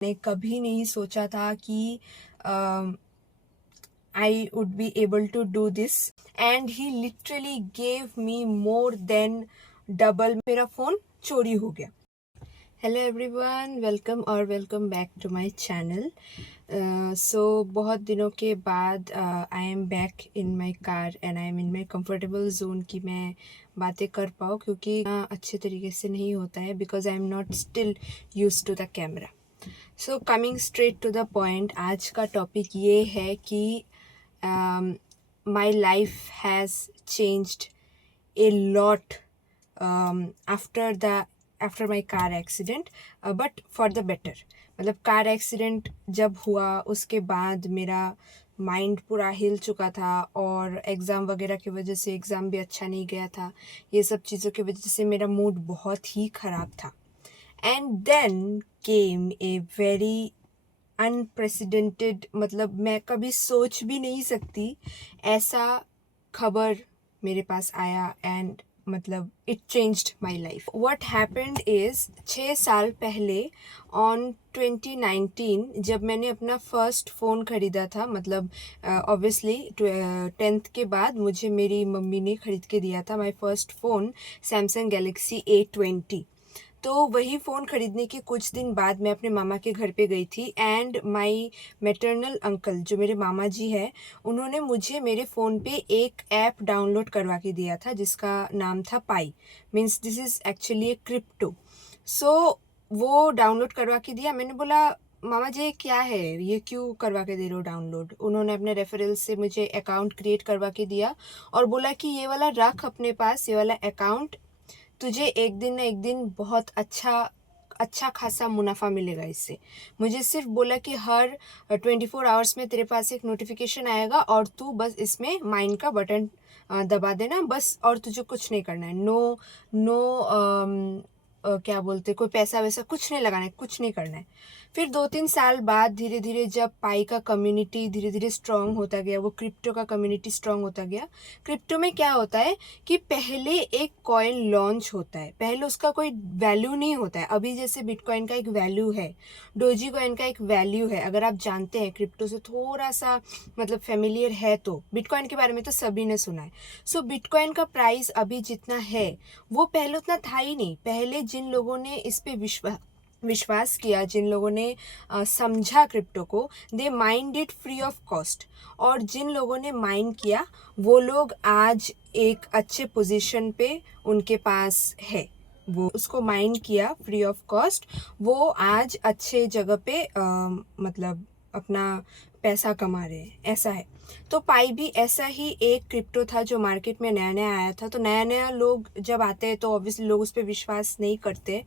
मैंने कभी नहीं सोचा था कि I would be able to do this, and he literally gave me more than double. मेरा फ़ोन चोरी हो गया. Hello everyone, welcome back to my channel. So बहुत दिनों के बाद I am back in my car and I am in my comfortable zone कि मैं बातें कर पाऊँ, क्योंकि अच्छे तरीके से नहीं होता है because I am not still use to the camera. So coming straight to the point, आज का टॉपिक ये है कि my life has changed a lot after my car accident, but for the better. मतलब कार एक्सीडेंट जब हुआ उसके बाद मेरा माइंड पूरा हिल चुका था, और एग्ज़ाम वगैरह की वजह से एग्ज़ाम भी अच्छा नहीं गया था. ये सब चीज़ों की वजह से मेरा मूड बहुत ही ख़राब था. And then came a very unprecedented, मतलब मैं कभी सोच भी नहीं सकती ऐसा खबर मेरे पास आया, एंड मतलब it changed my life. What happened is 6 साल पहले ऑन 2019 जब मैंने अपना फर्स्ट फ़ोन ख़रीदा था, मतलब ऑब्वियसली 10th के बाद मुझे मेरी मम्मी ने ख़रीद के दिया था my first phone, Samsung Galaxy A20. तो वही फ़ोन ख़रीदने के कुछ दिन बाद मैं अपने मामा के घर पे गई थी, एंड माई मैटरनल अंकल जो मेरे मामा जी हैं, उन्होंने मुझे मेरे फ़ोन पे एक ऐप डाउनलोड करवा के दिया था जिसका नाम था Pi. Means this is actually a crypto. So वो डाउनलोड करवा के दिया. मैंने बोला, मामा जी क्या है, ये क्यों करवा के दे रहे हो डाउनलोड? उन्होंने अपने रेफरल से मुझे अकाउंट क्रिएट करवा के दिया और बोला कि ये वाला रख अपने पास, ये वाला अकाउंट, तुझे एक दिन ना एक दिन बहुत अच्छा खासा मुनाफा मिलेगा इससे. मुझे सिर्फ बोला कि हर 24 आवर्स में तेरे पास एक नोटिफिकेशन आएगा और तू बस इसमें माइन का बटन दबा देना बस, और तुझे कुछ नहीं करना है. नो क्या बोलते, कोई पैसा वैसा कुछ नहीं लगाना है, कुछ नहीं करना है. फिर 2-3 साल बाद धीरे धीरे जब पाई का कम्युनिटी धीरे धीरे स्ट्रॉन्ग होता गया, वो क्रिप्टो का कम्युनिटी स्ट्रॉन्ग होता गया. क्रिप्टो में क्या होता है कि पहले एक कॉइन लॉन्च होता है, पहले उसका कोई वैल्यू नहीं होता है. अभी जैसे बिटकॉइन का एक वैल्यू है, डोजी कॉइन का एक वैल्यू है. अगर आप जानते हैं क्रिप्टो से थोड़ा सा मतलब फेमिलियर है तो बिटकॉइन के बारे में तो सभी ने सुना है. सो बिटकॉइन का प्राइस अभी जितना है वो पहले उतना था ही नहीं. पहले जिन लोगों ने इस पे विश्वास किया, जिन लोगों ने समझा क्रिप्टो को, they mind it free of cost. और जिन लोगों ने माइंड किया वो लोग आज एक अच्छे पोजीशन पे उनके पास है. वो उसको माइंड किया फ्री ऑफ कॉस्ट, वो आज अच्छे जगह पे मतलब अपना पैसा कमा रहे हैं, ऐसा है. तो पाई भी ऐसा ही एक क्रिप्टो था जो मार्केट में नया नया आया था. तो नया नया लोग जब आते हैं तो ऑब्वियसली लोग उस पर विश्वास नहीं करते.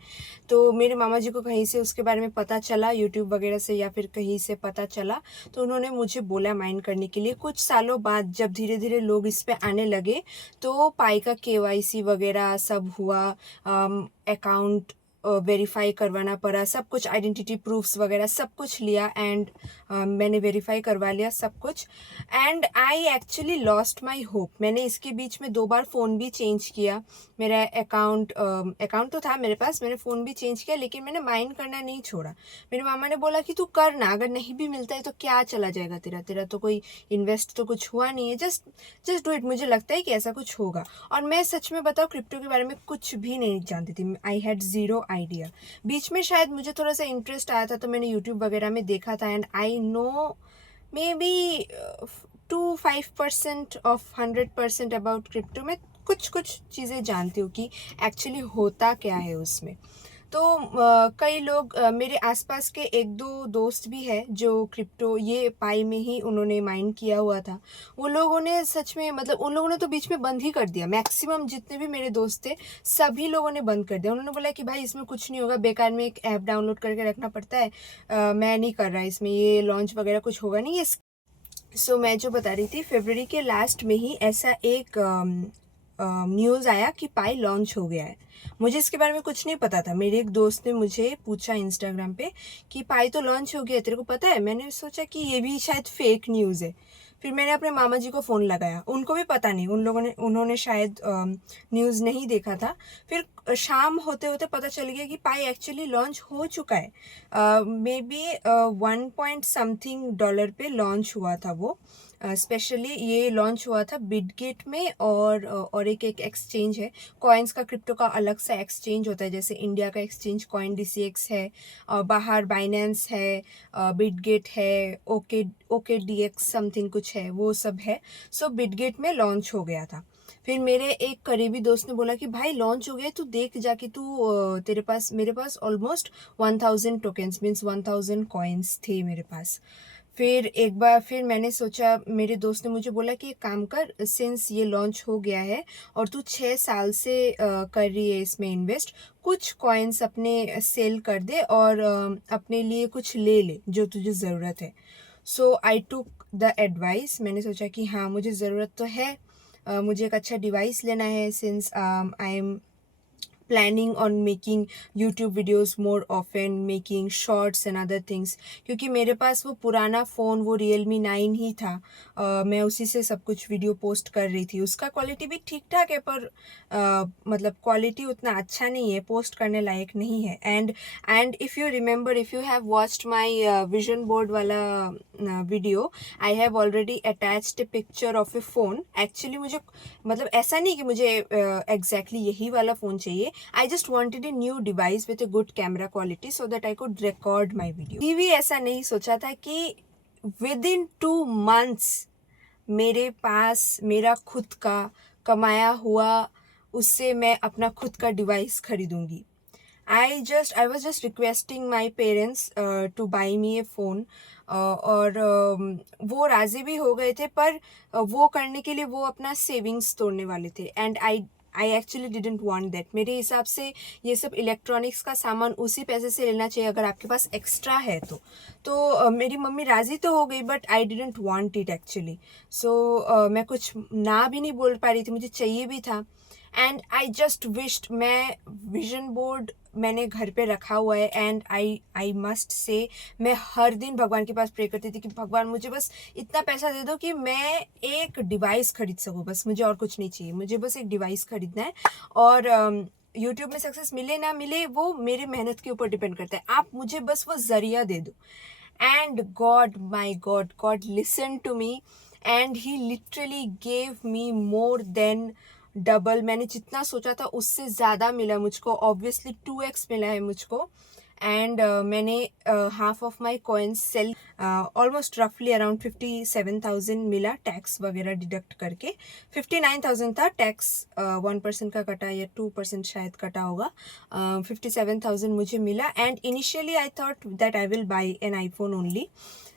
तो मेरे मामा जी को कहीं से उसके बारे में पता चला, यूट्यूब वगैरह से या फिर कहीं से पता चला, तो उन्होंने मुझे बोला माइंड करने के लिए. कुछ सालों बाद जब धीरे धीरे लोग इस पे आने लगे तो पाई का KYC वगैरह सब हुआ, अकाउंट वेरीफाई करवाना पड़ा, सब कुछ, आइडेंटिटी प्रूफ्स वगैरह सब कुछ लिया, एंड मैंने वेरीफाई करवा लिया सब कुछ. And I actually lost my hope. मैंने इसके बीच में 2 बार फ़ोन भी चेंज किया. मेरा अकाउंट तो था मेरे पास, मैंने फ़ोन भी चेंज किया, लेकिन मैंने माइंड करना नहीं छोड़ा. मेरे मामा ने बोला कि तू करना, अगर नहीं भी मिलता है तो क्या चला जाएगा तेरा तो कोई इन्वेस्ट तो कुछ हुआ नहीं है, जस्ट डू इट. मुझे लगता है कि ऐसा कुछ होगा. और मैं सच में बताऊँ, क्रिप्टो के बारे में कुछ भी नहीं जानती थी. I had zero idea. बीच में शायद मुझे थोड़ा सा इंटरेस्ट आया था तो मैंने यूट्यूब वगैरह में देखा था, and I know may be 2-5% of 100% about crypto. में कुछ चीज़ें जानती हूँ कि एक्चुअली होता क्या है उसमें. तो कई लोग मेरे आसपास के 1-2 दोस्त भी हैं जो क्रिप्टो ये पाई में ही उन्होंने माइंड किया हुआ था. वो लोगों ने सच में, मतलब उन लोगों ने तो बीच में बंद ही कर दिया. मैक्सिमम जितने भी मेरे दोस्त थे सभी लोगों ने बंद कर दिया. उन्होंने बोला कि भाई इसमें कुछ नहीं होगा, बेकार में एक ऐप डाउनलोड करके रखना पड़ता है, मैं नहीं कर रहा इसमें, ये लॉन्च वगैरह कुछ होगा नहीं. ये सो मैं जो बता रही थी, फरवरी के लास्ट में ही ऐसा एक न्यूज़ आया कि पाई लॉन्च हो गया है. मुझे इसके बारे में कुछ नहीं पता था. मेरे एक दोस्त ने मुझे पूछा इंस्टाग्राम पे कि पाई तो लॉन्च हो गया है, तेरे को पता है? मैंने सोचा कि ये भी शायद फेक न्यूज़ है. फिर मैंने अपने मामा जी को फ़ोन लगाया, उनको भी पता नहीं, उन्होंने शायद न्यूज़ नहीं देखा था। फिर शाम होते होते पता चल गया कि पाई एक्चुअली लॉन्च हो चुका है। May be 1 point something dollar पे लॉन्च हुआ था वो। स्पेशली ये लॉन्च हुआ था बिटगेट में, और एक एक्सचेंज है कॉइन्स का, क्रिप्टो का अलग सा एक्सचेंज होता है, जैसे इंडिया का एक्सचेंज कॉइन DCX है, बाहर बाइनेंस है, बिटगेट है, ओके DX समथिंग कुछ है, वो सब है। सो बिटगेट में लॉन्च हो गया था। फिर मेरे एक करीबी दोस्त ने बोला कि भाई लॉन्च हो गया, तू देख जाके, तेरे पास, मेरे पास ऑलमोस्ट 1000 टोकन्स मीन्स 1000 कॉइन्स थे मेरे पास। फिर एक बार फिर मैंने सोचा, मेरे दोस्त ने मुझे बोला कि एक काम कर, सिंस ये लॉन्च हो गया है और तू 6 साल से कर रही है इसमें इन्वेस्ट, कुछ कॉइन्स अपने सेल कर दे और अपने लिए कुछ ले ले जो तुझे ज़रूरत है। सो आई टुक द एडवाइस। मैंने सोचा कि हाँ मुझे ज़रूरत तो है, मुझे एक अच्छा डिवाइस लेना है, since I am planning on making YouTube videos more often, making shorts and other things, क्योंकि मेरे पास वो पुराना फ़ोन, वो Realme 9 ही था। मैं उसी से सब कुछ वीडियो पोस्ट कर रही थी। उसका क्वालिटी भी ठीक ठाक है, पर मतलब क्वालिटी उतना अच्छा नहीं है, पोस्ट करने लायक नहीं है। And if you remember, if you have watched my vision board वाला वीडियो, I have already attached a picture of a phone. Actually मुझे, मतलब ऐसा नहीं कि मुझे एग्जैक्टली यही वाला फ़ोन चाहिए, I just wanted a new device with a good camera quality so that I could record my video। ये भी ऐसा नहीं सोचा था कि within 2 months मेरे पास मेरा खुद का कमाया हुआ, उससे मैं अपना खुद का device खरीदूंगी। I was just requesting my parents to buy me a phone, और वो राज़ी भी हो गए थे, पर वो करने के लिए वो अपना सेविंग्स तोड़ने वाले थे। And I actually didn't want that. मेरे हिसाब से ये सब इलेक्ट्रॉनिक्स का सामान उसी पैसे से लेना चाहिए अगर आपके पास एक्स्ट्रा है तो मेरी मम्मी राज़ी तो हो गई, but I didn't want it actually. So मैं कुछ ना भी नहीं बोल पा रही थी, मुझे चाहिए भी था। एंड आई जस्ट विश्ड, मैं विजन बोर्ड मैंने घर पे रखा हुआ है, एंड आई मस्ट से मैं हर दिन भगवान के पास प्रे करती थी कि भगवान मुझे बस इतना पैसा दे दो कि मैं एक डिवाइस खरीद सकूँ, बस मुझे और कुछ नहीं चाहिए, मुझे बस एक डिवाइस खरीदना है। और यूट्यूब में सक्सेस मिले ना मिले वो मेरे मेहनत के ऊपर डिपेंड करता है, आप मुझे बस वो ज़रिया दे दो। And God, my God listen to me, and he literally gave me more than double. मैंने जितना सोचा था उससे ज़्यादा मिला मुझको, ऑब्वियसली 2x मिला है मुझको। एंड मैंने half of my coins sell, almost रफली अराउंड 57,000 मिला, टैक्स वगैरह डिडक्ट करके। 59,000 था, टैक्स 1% का कटा या 2% शायद कटा होगा। 57,000 मुझे मिला। And initially I thought that I will by an iPhone only,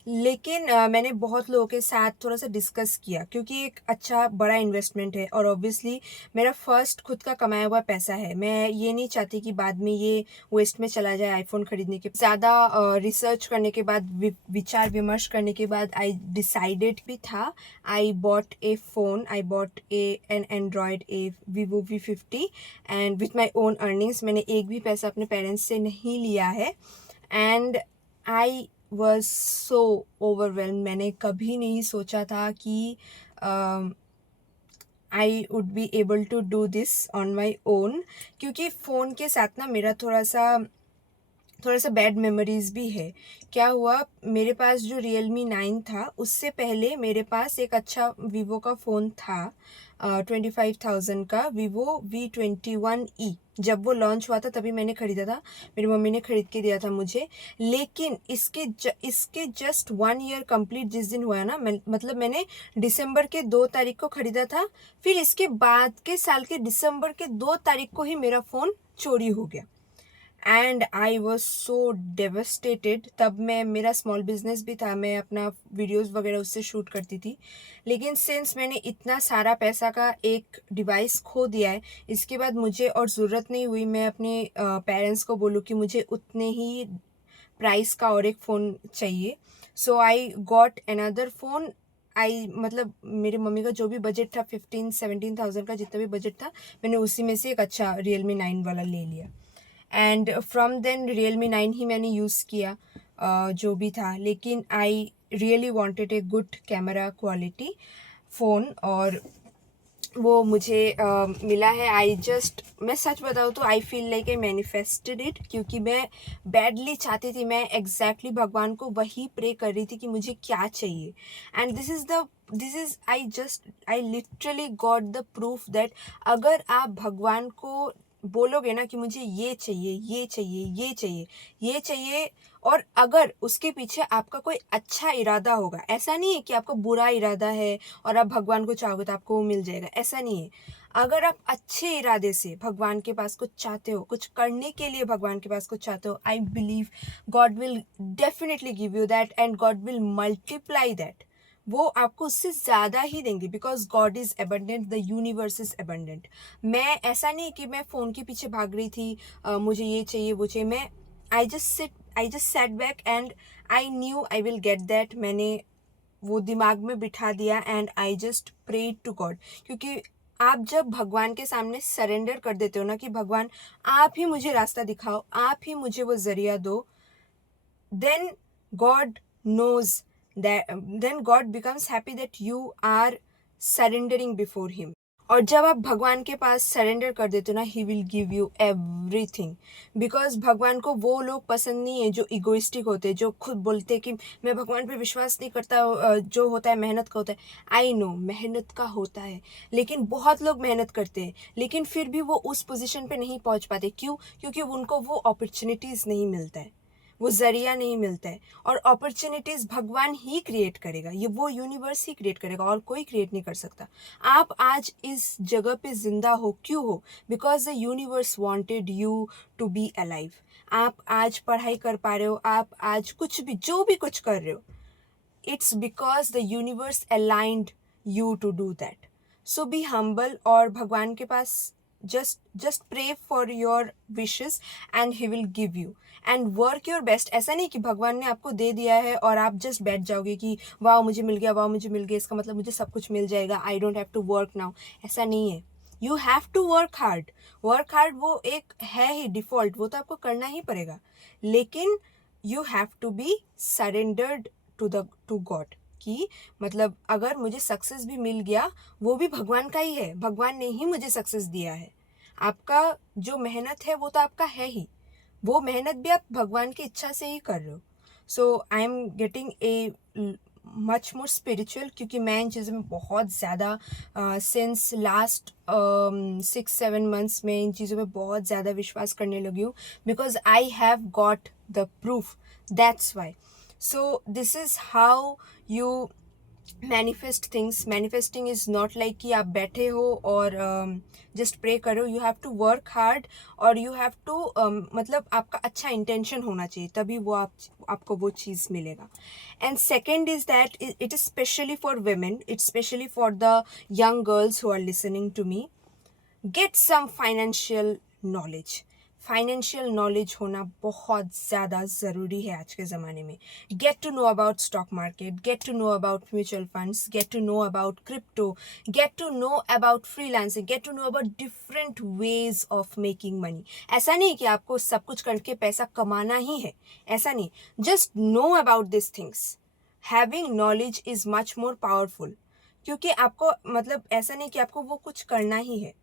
लेकिन मैंने बहुत लोगों के साथ थोड़ा सा डिस्कस किया, क्योंकि एक अच्छा बड़ा इन्वेस्टमेंट है, और ऑब्वियसली मेरा फर्स्ट खुद का कमाया हुआ पैसा है। मैं ये नहीं चाहती कि बाद में ये वेस्ट में चला जाए आईफोन खरीदने के। ज़्यादा रिसर्च करने के बाद, विचार विमर्श करने के बाद आई डिसाइडेड भी था, I bought A phone, I bought N Android, A Vivo V50, and with my own earnings. मैंने एक भी पैसा अपने पेरेंट्स से नहीं लिया है। And I was so overwhelm. मैंने कभी नहीं सोचा था कि I would be able to do this on my own, क्योंकि फ़ोन के साथ ना मेरा थोड़ा सा बैड मेमोरीज़ भी है। क्या हुआ, मेरे पास जो Realme 9 था, उससे पहले मेरे पास एक अच्छा Vivo का फ़ोन था, 25,000 का Vivo V21e। जब वो लॉन्च हुआ था तभी मैंने ख़रीदा था, मेरी मम्मी ने ख़रीद के दिया था मुझे। लेकिन इसके जस्ट 1 ईयर कंप्लीट जिस दिन हुआ ना, मतलब मैंने दिसंबर के 2 तारीख को ख़रीदा था, फिर इसके बाद के साल के दिसंबर के 2 तारीख को ही मेरा फ़ोन चोरी हो गया। And I was so devastated. तब मेरा स्मॉल बिजनेस भी था, मैं अपना वीडियोस वगैरह उससे शूट करती थी। लेकिन सिंस मैंने इतना सारा पैसा का एक डिवाइस खो दिया है, इसके बाद मुझे और ज़रूरत नहीं हुई मैं अपने पेरेंट्स को बोलूँ कि मुझे उतने ही प्राइस का और एक फ़ोन चाहिए। सो आई गॉट अनदर फ़ोन। मतलब मेरी मम्मी का जो भी बजट था, 15-17,000 का जितना भी बजट था, मैंने उसी में से एक अच्छा Realme 9 वाला ले लिया। एंड फ्रॉम देन Realme 9 ही मैंने यूज़ किया, जो भी था। लेकिन I really wanted a good camera quality phone, और वो मुझे मिला है. मैं सच बताऊँ तो I feel like I manifested it, क्योंकि मैं बैडली चाहती थी, मैं एग्जैक्टली भगवान को वही प्रे कर रही थी कि मुझे क्या चाहिए. And I literally got the proof that अगर आप भगवान को बोलोगे ना कि मुझे ये चाहिए, ये चाहिए, ये चाहिए, ये चाहिए, और अगर उसके पीछे आपका कोई अच्छा इरादा होगा, ऐसा नहीं है कि आपका बुरा इरादा है और आप भगवान को चाहोगे तो आपको वो मिल जाएगा, ऐसा नहीं है. अगर आप अच्छे इरादे से भगवान के पास कुछ चाहते हो, कुछ करने के लिए भगवान के पास कुछ चाहते हो, I believe God will definitely give you that and God will multiply that. वो आपको उससे ज़्यादा ही देंगे, because God is abundant, the universe is abundant. मैं ऐसा नहीं कि मैं फ़ोन के पीछे भाग रही थी, मुझे ये चाहिए वो चाहिए. मैं I just set back and I knew I will get that. मैंने वो दिमाग में बिठा दिया and I just prayed to God. क्योंकि आप जब भगवान के सामने सरेंडर कर देते हो ना कि भगवान आप ही मुझे रास्ता दिखाओ, आप ही मुझे वो जरिया दो, then God knows that, then God becomes happy that you are surrendering before him. और जब आप भगवान के पास सरेंडर कर देते हो ना, he will give you everything. Because भगवान को वो लोग पसंद नहीं है जो इगोइस्टिक होते हैं, जो खुद बोलते हैं कि मैं भगवान पे विश्वास नहीं करता. जो होता है मेहनत का होता है. आई नो मेहनत का होता है, लेकिन बहुत लोग मेहनत करते हैं लेकिन फिर भी वो उस पोजीशन पे नहीं पहुंच पाते. क्यों? क्योंकि उनको वो अपॉर्चुनिटीज़ नहीं मिलता है, वो ज़रिया नहीं मिलता है. और अपॉर्चुनिटीज़ भगवान ही क्रिएट करेगा, ये वो यूनिवर्स ही क्रिएट करेगा, और कोई क्रिएट नहीं कर सकता. आप आज इस जगह पे ज़िंदा हो, क्यों हो? Because the universe wanted you to be alive. आप आज पढ़ाई कर पा रहे हो, आप आज कुछ भी जो भी कुछ कर रहे हो, it's because the universe aligned you to do that. So be humble और भगवान के पास just pray for your wishes and he will give you and work your best. ऐसा नहीं कि भगवान ने आपको दे दिया है और आप जस्ट बैठ जाओगे कि वाह मुझे मिल गया, वाह मुझे मिल गया, इसका मतलब मुझे सब कुछ मिल जाएगा, I don't have to work now. ऐसा नहीं है. You have to work hard. Work hard वो एक है ही डिफ़ॉल्ट, वो तो आपको करना ही पड़ेगा, लेकिन you have to be surrendered to God. कि मतलब अगर मुझे सक्सेस भी मिल गया, वो भी भगवान का ही है, भगवान ने ही मुझे सक्सेस दिया है. आपका जो मेहनत है वो तो आपका है ही, वो मेहनत भी आप भगवान की इच्छा से ही कर रहे हो. So I am getting a much more spiritual, क्योंकि मैं इन चीज़ों में बहुत ज़्यादा सिंस लास्ट 6-7 मंथ्स में इन चीज़ों में बहुत ज़्यादा विश्वास करने लगी हूँ, because I have got the proof, that's why. So this is how you manifest things. Manifesting is not like कि आप बैठे हो और जस्ट प्रे करो. You have to work hard और यू हैव टू मतलब आपका अच्छा इंटेंशन होना चाहिए, तभी वो आपको वो चीज़ मिलेगा. And second is that it is specially for women, it's specially for the young girls who are listening to me. Get some financial knowledge. Financial knowledge होना बहुत ज़्यादा ज़रूरी है आज के ज़माने में. Get to know about stock market, get to know about mutual funds, get to know about crypto, get to know about freelancing, get to know about different ways of making money. ऐसा नहीं कि आपको सब कुछ करके पैसा कमाना ही है, ऐसा नहीं. Just know about this things. Having knowledge is much more powerful, क्योंकि आपको मतलब ऐसा नहीं कि आपको वो कुछ करना ही है,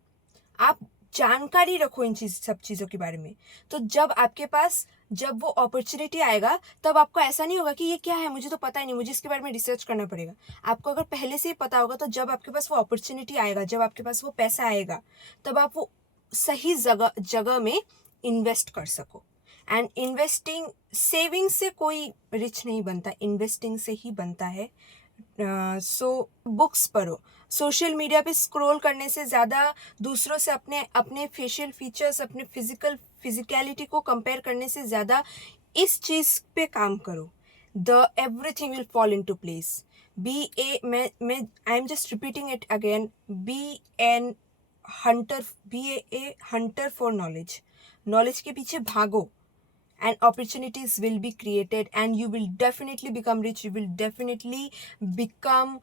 आप जानकारी रखो इन सब चीज़ों के बारे में. तो जब आपके पास जब वो अपॉर्चुनिटी आएगा, तब आपको ऐसा नहीं होगा कि ये क्या है, मुझे तो पता ही नहीं, मुझे इसके बारे में रिसर्च करना पड़ेगा. आपको अगर पहले से ही पता होगा, तो जब आपके पास वो अपॉर्चुनिटी आएगा, जब आपके पास वो पैसा आएगा, तब आप वो सही जगह में इन्वेस्ट कर सको. एंड इन्वेस्टिंग, सेविंग से कोई रिच नहीं बनता, इन्वेस्टिंग से ही बनता है. सो बुक्स पढ़ो. सोशल मीडिया पे स्क्रॉल करने से ज़्यादा दूसरों से अपने फेशियल फीचर्स, अपने फिजिकलिटी को कंपेयर करने से ज़्यादा इस चीज़ पे काम करो. The everything will fall into place. मैं I am just repeating it again. Be a hunter for knowledge. Knowledge के पीछे भागो and opportunities will be created and you will definitely become rich, you will definitely become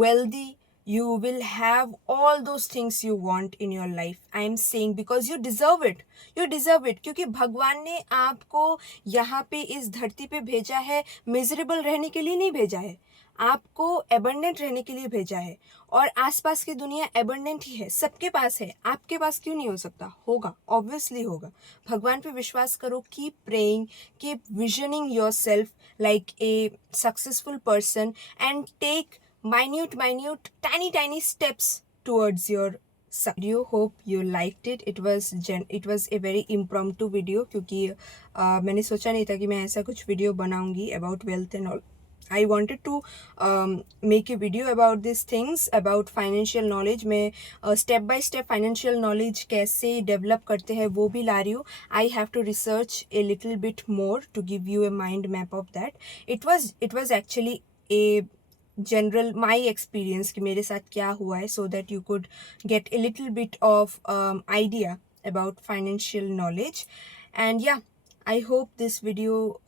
wealthy. you will have all those things you want in your life. I am saying because you deserve it. You deserve it, क्योंकि भगवान ने आपको यहाँ पे इस धरती पे भेजा है, मिजरेबल रहने के लिए नहीं भेजा है, आपको एबंडेंट रहने के लिए भेजा है। और आसपास की दुनिया एबंडेंट ही है, सबके पास है, आपके पास क्यों नहीं हो सकता? होगा, ऑब्वियसली होगा। भगवान पे विश्वास करो, keep praying, keep visioning yourself like a successful person and take minute tiny steps towards your video. Hope you liked it. It was a very impromptu video, क्योंकि मैंने सोचा नहीं था कि मैं ऐसा कुछ वीडियो बनाऊंगी about wealth and all. I wanted to make a video about these things, about financial knowledge. मैं step by step financial knowledge कैसे develop करते हैं वो भी ला रही हूँ. I have to research a little bit more to give you a mind map of that. It was actually a general my experience कि मेरे साथ क्या हुआ है, so that you could get a little bit of idea about financial knowledge. And yeah, I hope this video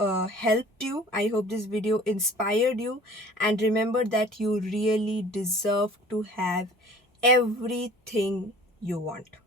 helped you. I hope this video inspired you. And remember that you really deserve to have everything you want.